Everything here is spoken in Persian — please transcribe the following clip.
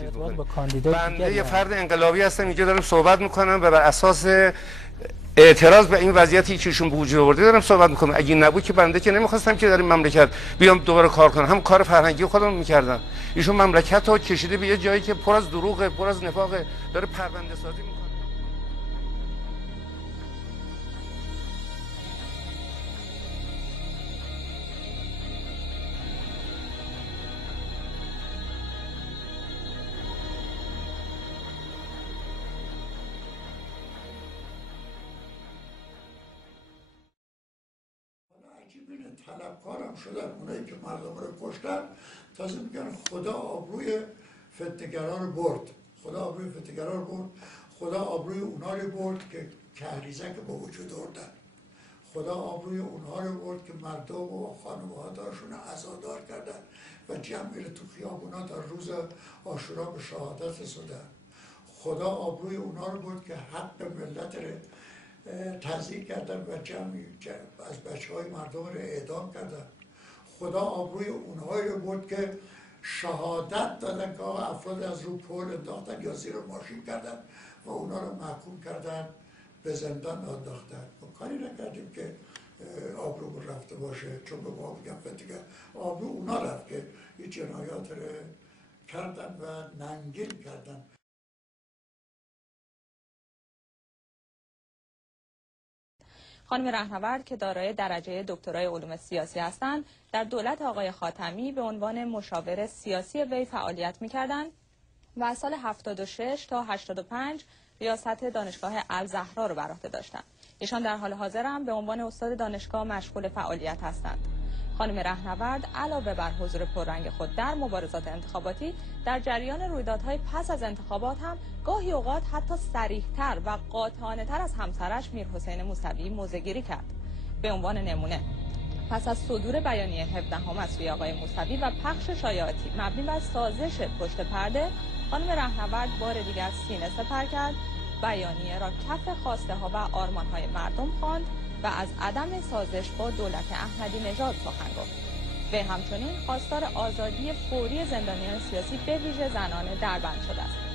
چیز بکنیم. بنده یه فرد انقلابی هستم، اینجا دارم صحبت میکنم و بر اساس اعتراض به این وضعیتی که ایشون به وجود آورده دارم صحبت میکنم. اگه نبود که بنده که نمیخواستم که در این مملکت بیام دوباره کار کنم، هم کار فرهنگی خودم میکردم. ایشون مملکت رو کشیده به یه جایی که پر از دروغه، پر از نفاقه، داره پرونده سازی میکنه. طلبکارم شدن اونایی که مردم رو کشتن، تازه میگن خدا آبروی فتنه‌گران رو برد، خدا آبروی فتنه‌گران رو برد، خدا آبروی اونها رو برد که کهریزک به وجود آوردن، خدا آبروی اونها رو برد که مردم و خانواده‌هاشون عزادار کردن و جمعی رو تو خیابونا در روز عاشورا به شهادت رسوندن، خدا آبروی اونها رو برد که حق ملت رو تضییع کردن و جمعی از بچه‌های مردم رو اعدام کردن، خدا آبروی اونهایی رو برد که شهادت دادن که آقا افراد از رو پل انداختن یا زیر ماشین کردن و اونا رو محکوم کردن به زندان انداختن. ما کاری نکردیم که آبرو رفته باشه، چون به ما میگم دیگه آبرو اونا رفت که این جنایات رو کردن و ننگین کردن. خانم رهنورد که دارای درجه دکترای علوم سیاسی هستند، در دولت آقای خاتمی به عنوان مشاور سیاسی وی فعالیت می‌کردند و از سال 76 تا 85 ریاست دانشگاه الزهرا رو بر عهده داشتند. ایشان در حال حاضر هم به عنوان استاد دانشگاه مشغول فعالیت هستند. خانم رهنورد علاوه بر حضور پررنگ خود در مبارزات انتخاباتی، در جریان رویدادهای پس از انتخابات هم گاهی اوقات حتی صریح‌تر و قاطعانه‌تر از همسرش میرحسین موسوی موضع‌گیری کرد. به عنوان نمونه، پس از صدور بیانیه 17 از سوی آقای موسوی و پخش شایعاتی مبنی بر سازش پشت پرده، خانم رهنورد بار دیگر سینه سپر کرد، بیانیه را کف خواسته ها و آرمان های مردم خواند و از عدم سازش با دولت احمدی نژاد سخن گفت. و همچنین خواستار آزادی فوری زندانیان سیاسی به ویژه زنان دربند شده است.